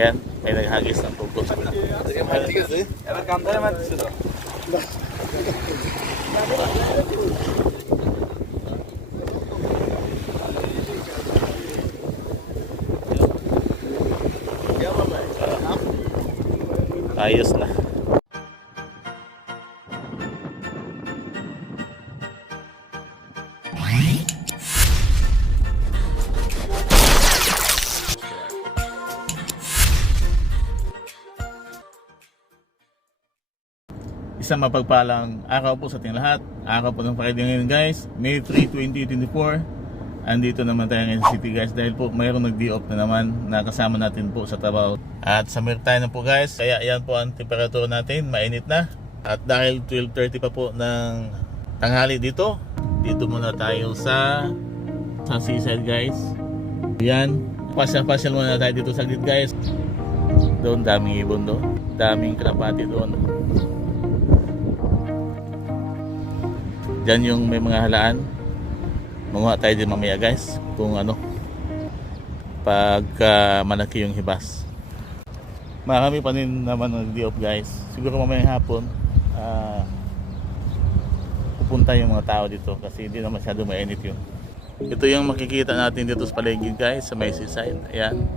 Ayan, may naghagis ng tubos. Ayos na. Isang mapagpalang araw po sa ating lahat. Araw po ng Friday ngayon guys, May 3, 2024. Andito naman tayo ngayon sa city guys dahil po mayroong nag-day off na naman na kasama natin po sa trabaho. At summer tayo na po guys, kaya yan po ang temperatura natin, mainit na. At dahil 12:30 pa po ng tanghali dito muna tayo sa seaside guys. Yan, pasyal muna tayo dito saglit guys. Doon daming ibon doon, daming kalapati doon. Diyan yung may mga halaan. Manguha tayo din mamaya guys kung ano pagka malaki yung hibas. Marami pa din naman nag-day off guys. Siguro mamayang hapon pupunta yung mga tao dito kasi hindi na masyado mainit yun. Ito yung makikita natin dito sa paligid guys sa may seaside. Ayan.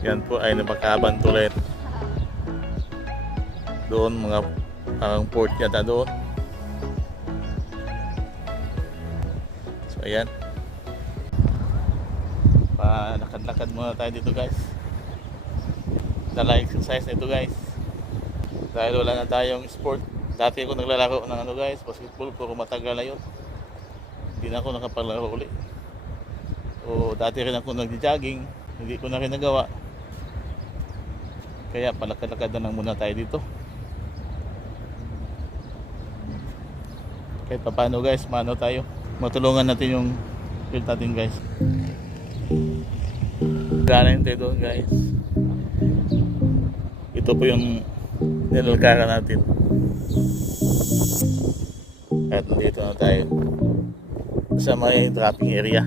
Yan po ay napakaban tuloy. Doon mga parang port yata doon. So ayan, lakad-lakad muna tayo dito guys. Dala exercise na ito guys dahil wala na tayong sport. Dati ako naglalaro ng ano guys, basketball, pero matagal na yun, hindi na ako nakapaglaro ulit. O dati rin ako nag-jogging, hindi ko na rin nagawa, kaya palakad-lakad na lang muna tayo dito. Kahit paano guys, mano tayo, matulungan natin yung field natin guys. Galing tayo doon guys. Ito po yung nilalakaran natin. At nandito na tayo sa may dropping area.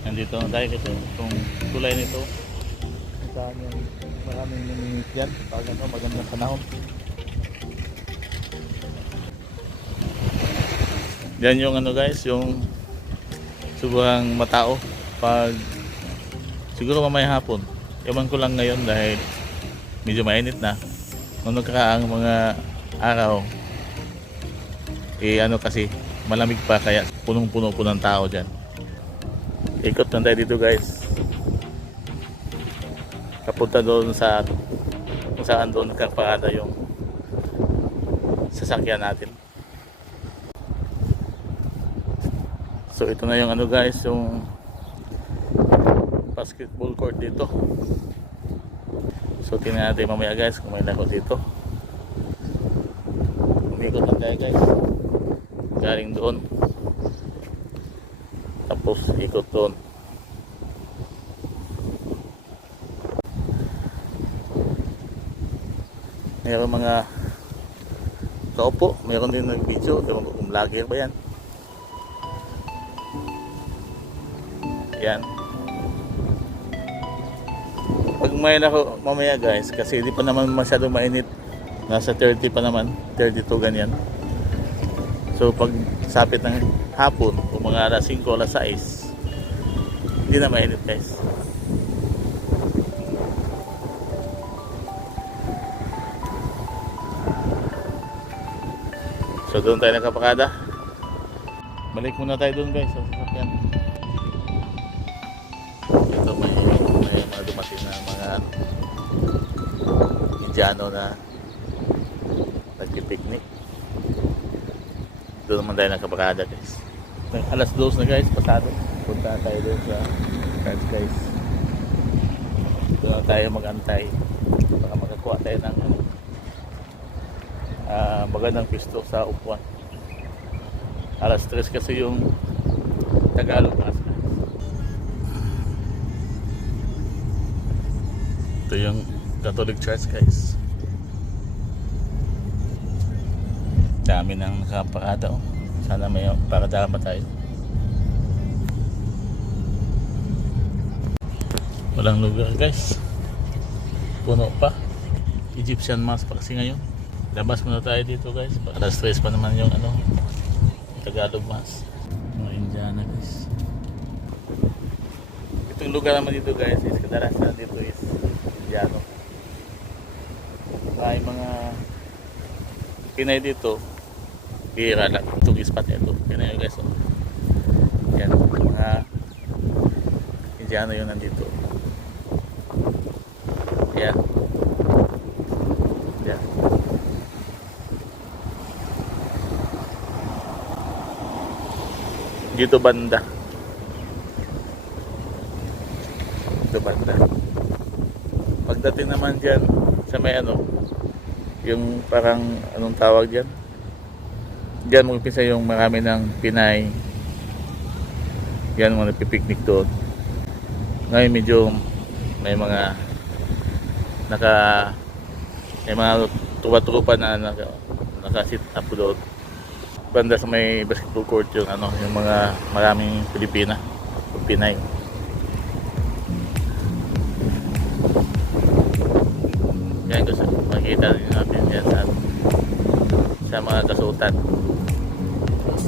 Nandito na tayo kasi itong tulay nito, maraming namimit yan pag ano, magandang panahon. Yan yung ano guys, yung sobrang matao pag siguro mamaya hapon. Ewan ko lang ngayon dahil medyo mainit na. Nung nagkaraang mga araw ano kasi malamig pa kaya punong-puno po ng tao dyan. Ikot lang tayo dito guys. Kapunta doon sa kung saan doon nagkaparada yung sasakyan natin. So ito na yung ano guys, yung basketball court dito. So tingnan natin mamaya guys kung may laro dito. Umikot lang tayo guys, galing doon tapos ikot doon. Mayroon mga kaupo, mayroon din nag-video, kung vlogger ba yan. Yan. Pag may laro mamaya guys, kasi hindi pa naman masyadong mainit, nasa 30 pa naman, 32 ganyan. So pag sapit ng hapon, kung mga alas 5, alas 6, hindi na mainit guys. So doon tayo nakapakada. Balik muna tayo doon guys sa sasakyan. Ito may mga dumating na mga Indiano na nagpipiknik. Doon naman tayo nakapakada guys. Alas 2 na guys, pasado. Punta tayo doon sa church guys. Doon na tayo mag-antay baka makakuha tayo ng magandang pisto sa upuan. Alas 3 kasi yung Tagalog class. Ito yung Catholic Church guys. Dami nang nakaparada oh. Sana may parada pa tayo. Walang lugar guys. Puno pa. Egyptian mask pa kasi ngayon. Labas muna tayo dito guys. Para stress pa naman yung ano, Tagalog mask. Mga Indiana guys. Itong lugar naman dito guys is kadalasan dito is Indiano. Ay mga Pinay dito. Bira lang. Itong spot ito. Pinay guys. Oh. Yan. Mga Indiano yun nandito. Yan. Yan. Dito banda. Dito banda. Pagdating naman dyan sa may ano, yung parang anong tawag dyan? Dyan mag-umpisa yung marami ng Pinay. Yan mga nagpipiknik doon. Ngayon medyo may mga may mga trupa-trupa na naka-sit up doon. Banda sa may basketball court yung ano, yung mga maraming Pilipina o Pinay. Yan gusto makikita rin natin yan sa mga kasutan.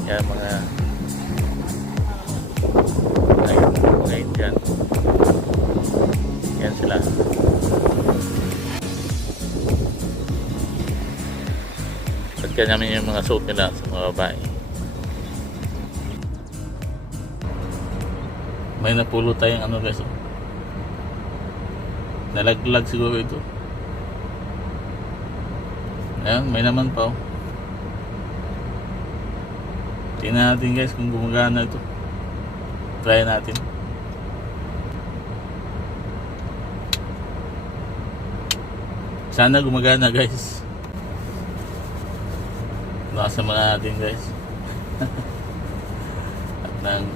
Yan mga Indian. Yan sila. Pagka namin yung mga suit nila sa mga babae. May napulo tayong ano guys. Oh. Nalaglag siguro ito. Ayan, may naman pa. Oh. Tingnan natin guys kung gumagana ito. Try natin. Sana gumagana guys. Nakasama natin guys. At nang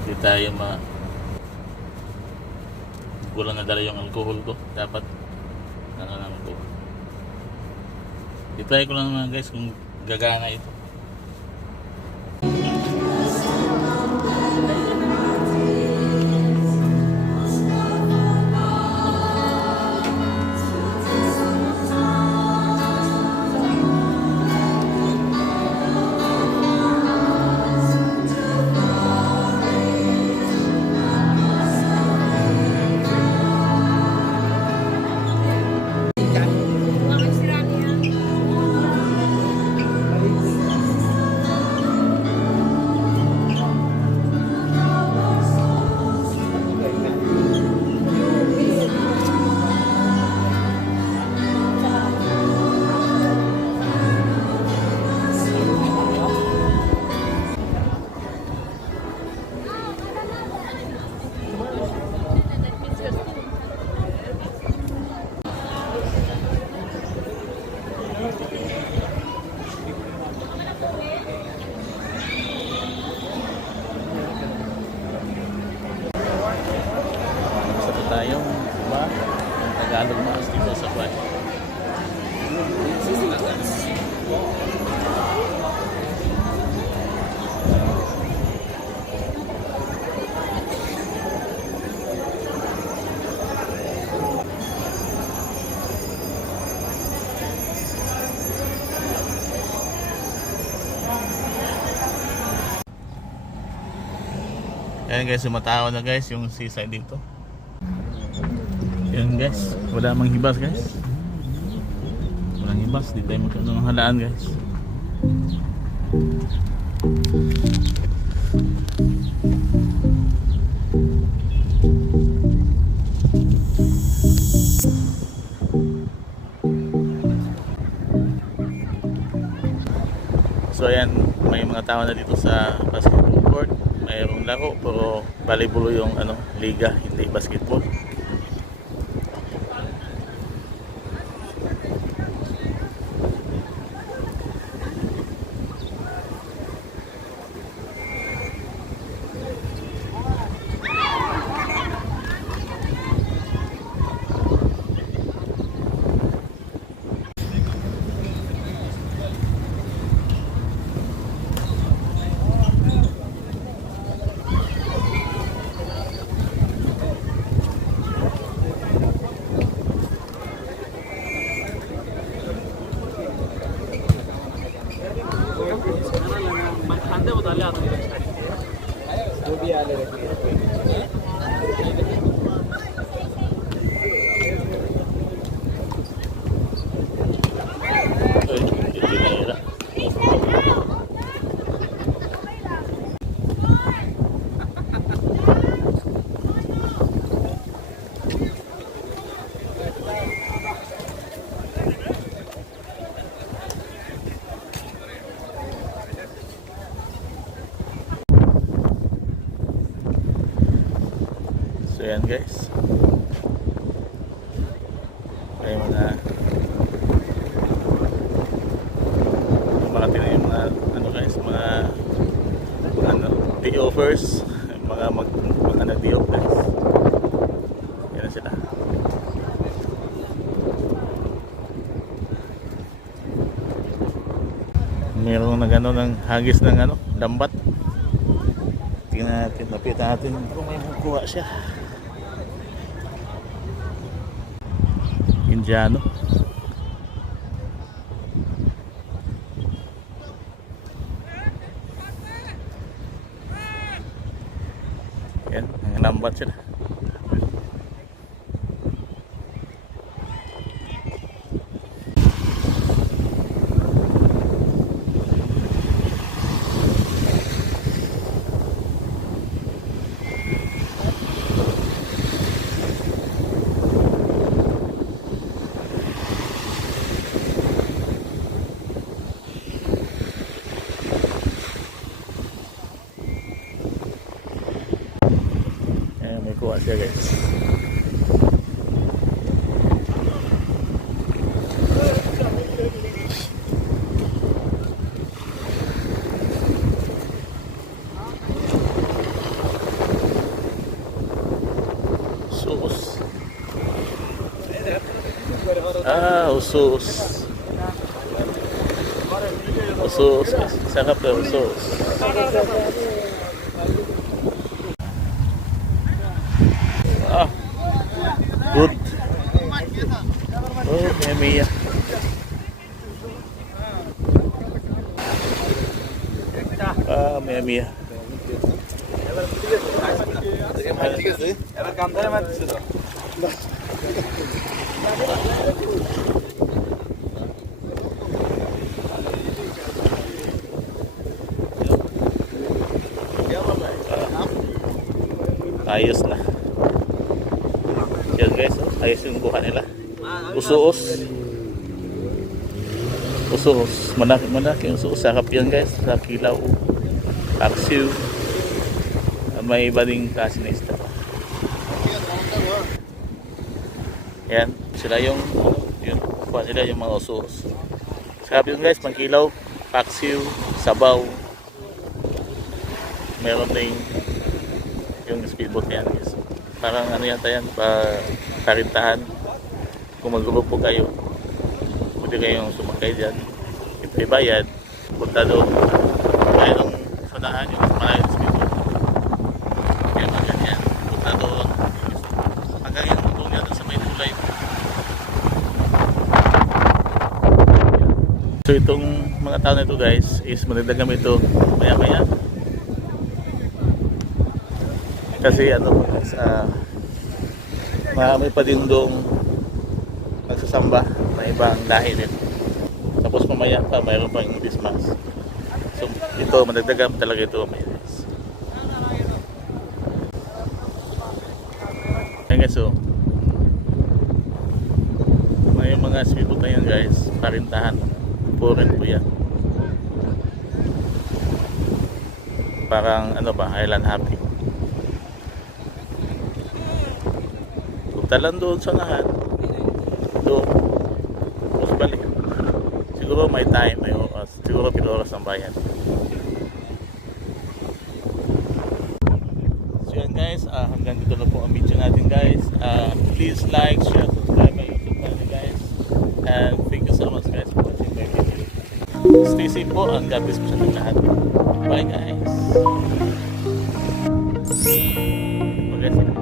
hindi tayo kulang na dala yung alcohol ko. Dapat naman ko. I-try ko lang naman guys kung gagana ito. Tayong iba ang Tagalog maas dito sa Kuwait. Ayan guys, sumatawa na guys yung seaside dito. Yan guys, wala mang hibas guys. Walang hibas, di tayo magkano ng halaan guys. So ayan, may mga tao na dito sa basketball court. Mayroong laro pero volleyball yung ano, liga, hindi basketball. Tinira. So yan guys, ay mga yung mga ano guys, mga ano, day offers, mga nag-day off guys. Yan na sila. Mayroong nag ano ng hagis ng ano, lambat. Tingnan natin, lapitan natin kung may makuha siya. Indiano. Yan, ang lambat sila. May kuha siya guys. Usos. Usos. Usos. Sarap na usos. Good. Oh, Mia. Mia. Ayos na. Yan guys, ayos yung buka nila. Usos. Usos. Manak yung usos. Sarap yan guys. Sa kilaw. Paksiw. May iba ding klase na isda. Yan. Sila yung kuha sila yung mga usos. Sarap yun guys. Pangkilaw. Paksiw. Sabaw. Meron din yung speedboat yan guys. Parang ano yata yan, parintahan. Kung mag-grupo kayo, pwede kayong sumakay dyan. Ipay bayad, punta doon. Kaya nung sunahan yung malayo sa speedboat. Kaya ganyan, punta doon. Hanggang yung doon niya doon sa may tulay. So itong mga tao na ito guys, is managdagam ito maya-maya. Kasi ano guys, marami pa din doong nagsasamba na ibang lahi din. Tapos mamaya pa mayroon pang dismas. So ito madagdagan talaga ito guys. Ayan guys, so may mga speedboat na yan guys, parintahan. Foreign po yan. Parang ano ba, island hopping. Talan doon sa lahat. Doon. Tapos balik. Siguro may time, may oras. Siguro pinoras ng bayan. So yan guys, hanggang dito na po ang video natin guys. Please like, share, subscribe my YouTube channel guys. And thank you so much guys for watching my video. Stay safe po and God bless po sa lahat. Bye guys. Bye guys.